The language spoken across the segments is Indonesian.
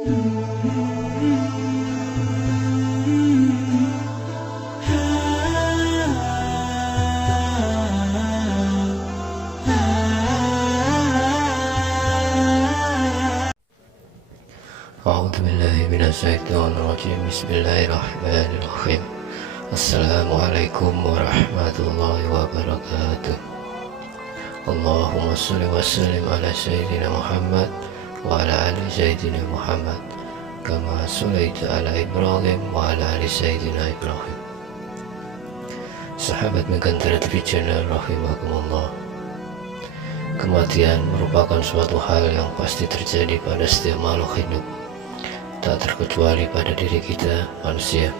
A'udzu billahi minasyaitonir rajim. Bismillahirrahmanirrahim. Assalamualaikum warahmatullahi wabarakatuh. Allahumma shalli wa sallim ala sayyidina Muhammad wa ala ali sayyidina Muhammad kama shallaita ala Ibrahim wa ala ali sayyidina Ibrahim. Sahabat Megantara TV Channel rahimakumullah. Kematian merupakan suatu hal yang pasti terjadi pada setiap makhluk hidup, tak terkecuali pada diri kita manusia.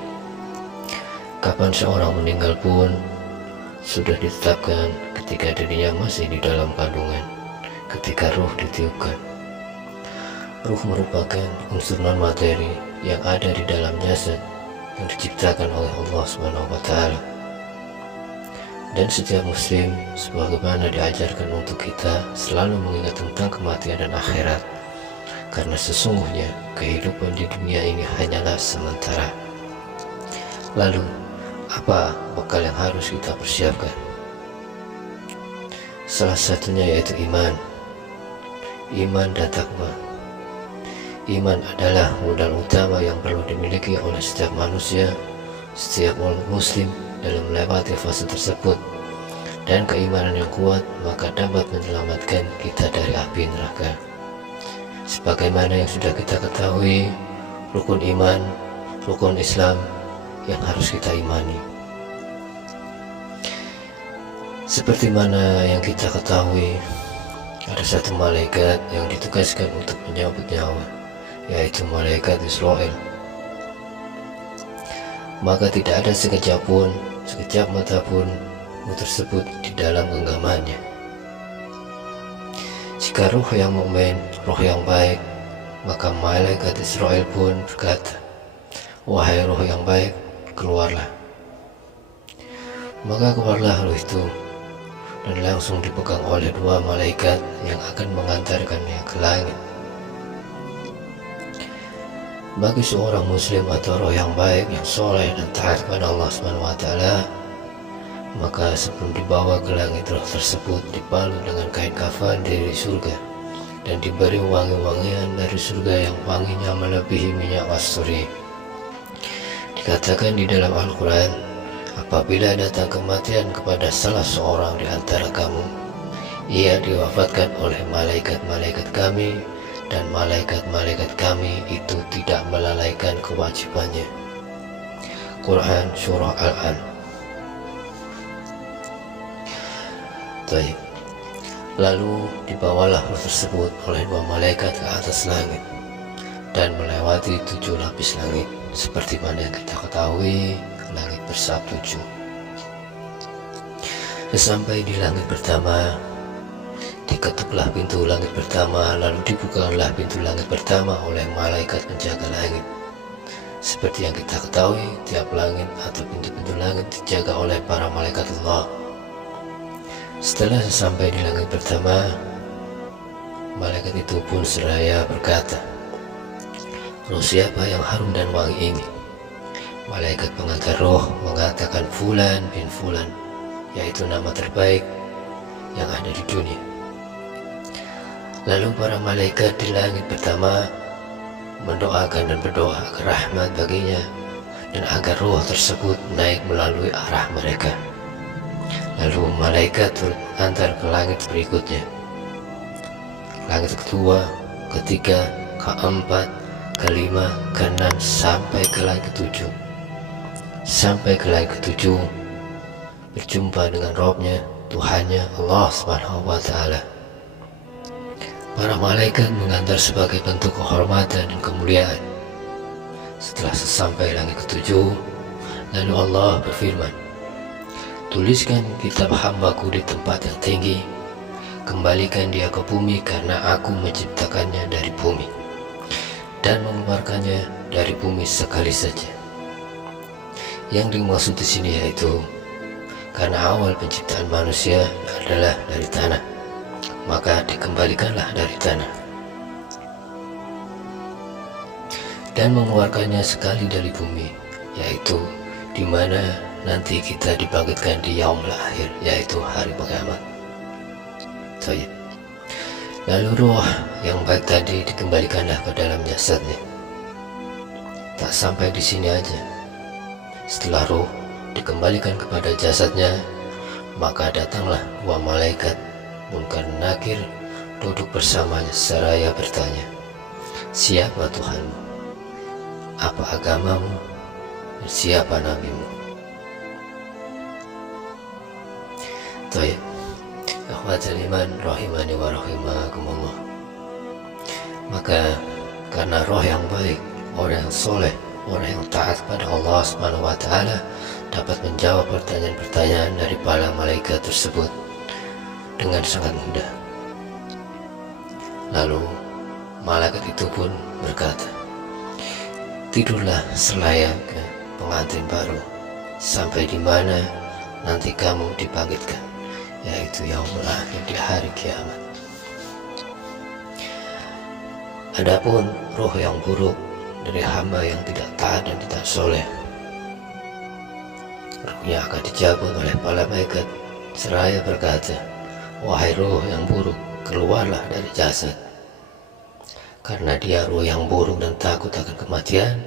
Kapan seorang meninggal pun sudah ditetapkan ketika dirinya masih di dalam kandungan, ketika ruh ditiupkan. Ruh merupakan unsur non-materi yang ada di dalam jasad yang diciptakan oleh Allah SWT. Dan setiap muslim sebagaimana diajarkan untuk kita selalu mengingat tentang kematian dan akhirat, karena sesungguhnya kehidupan di dunia ini hanyalah sementara. Lalu, apa bekal yang harus kita persiapkan? Salah satunya yaitu iman. Iman dan takwa. Iman adalah modal utama yang perlu dimiliki oleh setiap manusia, setiap muslim dalam melewati fase tersebut. Dan keimanan yang kuat maka dapat menyelamatkan kita dari api neraka. Sebagaimana yang sudah kita ketahui, rukun iman, rukun Islam yang harus kita imani. Seperti mana yang kita ketahui, ada satu malaikat yang ditugaskan untuk menyambut nyawa, yaitu malaikat Israel. Maka tidak ada sekejap mata pun ruh tersebut di dalam genggamannya. Jika ruh yang mukmin, ruh yang baik, maka malaikat Israel pun berkata, "Wahai ruh yang baik, keluarlah." Maka keluarlah ruh itu, dan langsung dipegang oleh dua malaikat yang akan mengantarkannya ke langit. Bagi seorang muslim atau roh yang baik, yang soleh dan taat kepada Allah SWT, maka sebelum dibawa ke langit, roh tersebut dibalut dengan kain kafan dari surga dan diberi wangi-wangian dari surga yang wanginya melebihi minyak kasturi. Dikatakan di dalam Al-Quran, apabila datang kematian kepada salah seorang di antara kamu, ia diwafatkan oleh malaikat-malaikat kami, dan malaikat-malaikat kami itu tidak melalaikan kewajibannya. Quran Surah Al-An. Lalu dibawalah roh tersebut oleh dua malaikat ke atas langit dan melewati 7 lapis langit. Seperti mana yang kita ketahui, langit bersab 7. Sesampai di langit pertama, diketuklah pintu langit pertama, lalu dibukalah pintu langit pertama oleh malaikat penjaga langit. Seperti yang kita ketahui, tiap langit atau pintu-pintu langit dijaga oleh para malaikat Allah. Setelah sesampai di langit pertama, malaikat itu pun seraya berkata, "Roh siapa yang harum dan wangi ini?" Malaikat pengantar roh mengatakan Fulan bin Fulan, yaitu nama terbaik yang ada di dunia. Lalu para malaikat di langit pertama mendoakan dan berdoa agar rahmat baginya dan agar roh tersebut naik melalui arah mereka. Lalu malaikat mengantar ke langit berikutnya, langit kedua, ketiga, keempat, kelima, keenam, sampai ke langit ketujuh. Sampai ke langit ketujuh, berjumpa dengan Robnya, Tuhannya Allah SWT. Para malaikat mengantar sebagai bentuk kehormatan dan kemuliaan. Setelah sesampai langit ketujuh, lalu Allah berfirman, "Tuliskan kitab hambaku di tempat yang tinggi, kembalikan dia ke bumi karena aku menciptakannya dari bumi dan mengeluarkannya dari bumi sekali saja." Yang dimaksud di sini yaitu karena awal penciptaan manusia adalah dari tanah, maka dikembalikanlah dari tanah. dan mengeluarkannya sekali dari bumi, yaitu di mana nanti kita dibangkitkan di yaumul akhir, yaitu hari kiamat. Lalu roh yang baik tadi dikembalikanlah ke dalam jasadnya. Tak sampai di sini aja. Setelah roh dikembalikan kepada jasadnya, maka datanglah dua malaikat Munkar Nakir duduk bersamanya seraya bertanya, siapa Tuhanmu? Apa agamamu? Dan siapa nabimu? Akhwatul iman rahimani wa rahimakumullah. Maka karena roh yang baik, orang yang soleh, orang yang taat pada Allah Subhanahu wa Ta'ala dapat menjawab pertanyaan-pertanyaan dari para malaikat tersebut dengan sangat mudah. Lalu malaikat itu pun berkata, tidurlah selayaknya pengantin baru sampai di mana nanti kamu dibangkitkan, yaitu yaumul akhir, di hari kiamat. Adapun roh yang buruk dari hamba yang tidak taat dan tidak soleh, rohnya akan dicabut oleh para malaikat seraya berkata, wahai roh yang buruk, keluarlah dari jasad. Karena dia roh yang buruk dan takut akan kematian,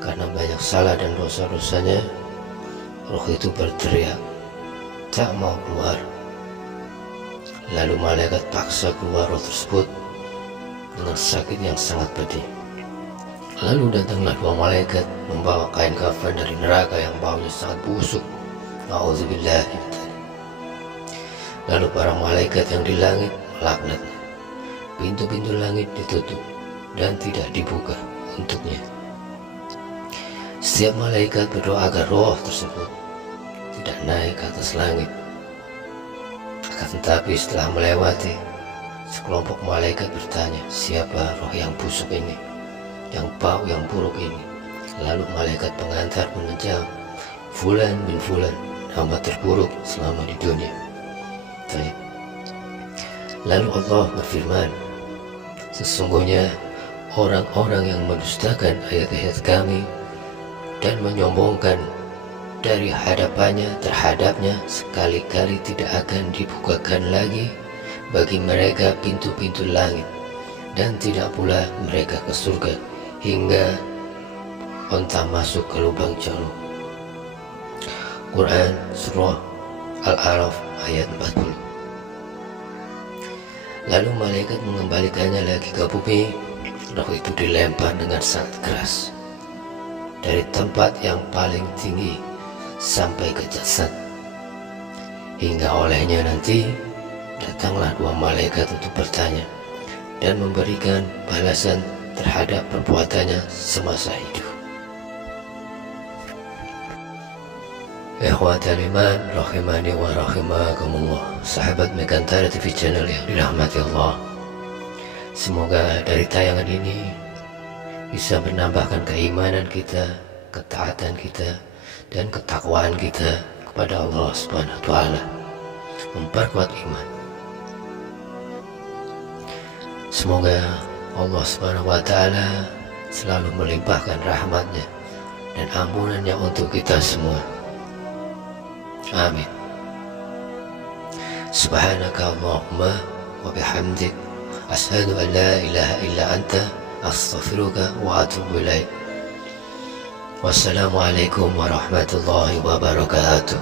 karena banyak salah dan dosa-dosanya, roh itu berteriak, tak mau keluar. Lalu malaikat paksa keluar roh tersebut dengan sakit yang sangat pedih. Lalu datanglah dua malaikat membawa kain kafan dari neraka yang baunya sangat busuk. Nauzubillah. Lalu para malaikat yang di langit melaknatnya. Pintu-pintu langit ditutup dan tidak dibuka untuknya. Setiap malaikat berdoa agar roh tersebut tidak naik ke atas langit. Akan tetapi setelah melewati, sekelompok malaikat bertanya, siapa roh yang busuk ini, yang bau yang buruk ini? Lalu malaikat pengantar pun menjawab, Fulan bin Fulan, nama terburuk selama di dunia. Lalu Allah berfirman, sesungguhnya orang-orang yang mendustakan ayat-ayat kami dan menyombongkan dari hadapannya terhadapnya, sekali-kali tidak akan dibukakan lagi bagi mereka pintu-pintu langit, dan tidak pula mereka ke surga hingga onta masuk ke lubang jarum. Quran Surah Al-A'raf ayat 40. Lalu malaikat mengembalikannya lagi ke bumi. Roh itu dilempar dengan sangat keras dari tempat yang paling tinggi sampai ke jasad, hingga olehnya nanti datanglah dua malaikat untuk bertanya dan memberikan balasan terhadap perbuatannya semasa hidup. Ikhwatal iman rahimani wa rahimakumullah, sahabat Megantara TV channel yang dirahmati Allah, semoga dari tayangan ini bisa menambahkan keimanan kita, ketaatan kita, dan ketakwaan kita kepada Allah Subhanahu wa Ta'ala, memperkuat iman. Semoga Allah Subhanahu wa Ta'ala selalu melimpahkan rahmatnya dan ampunannya untuk kita semua. Amin. Subhanaka Allahumma wa bihamdik, asyhadu an la ilaha illa anta, astaghfiruka wa atubu ilaik. Wassalamualaikum warahmatullahi wabarakatuh.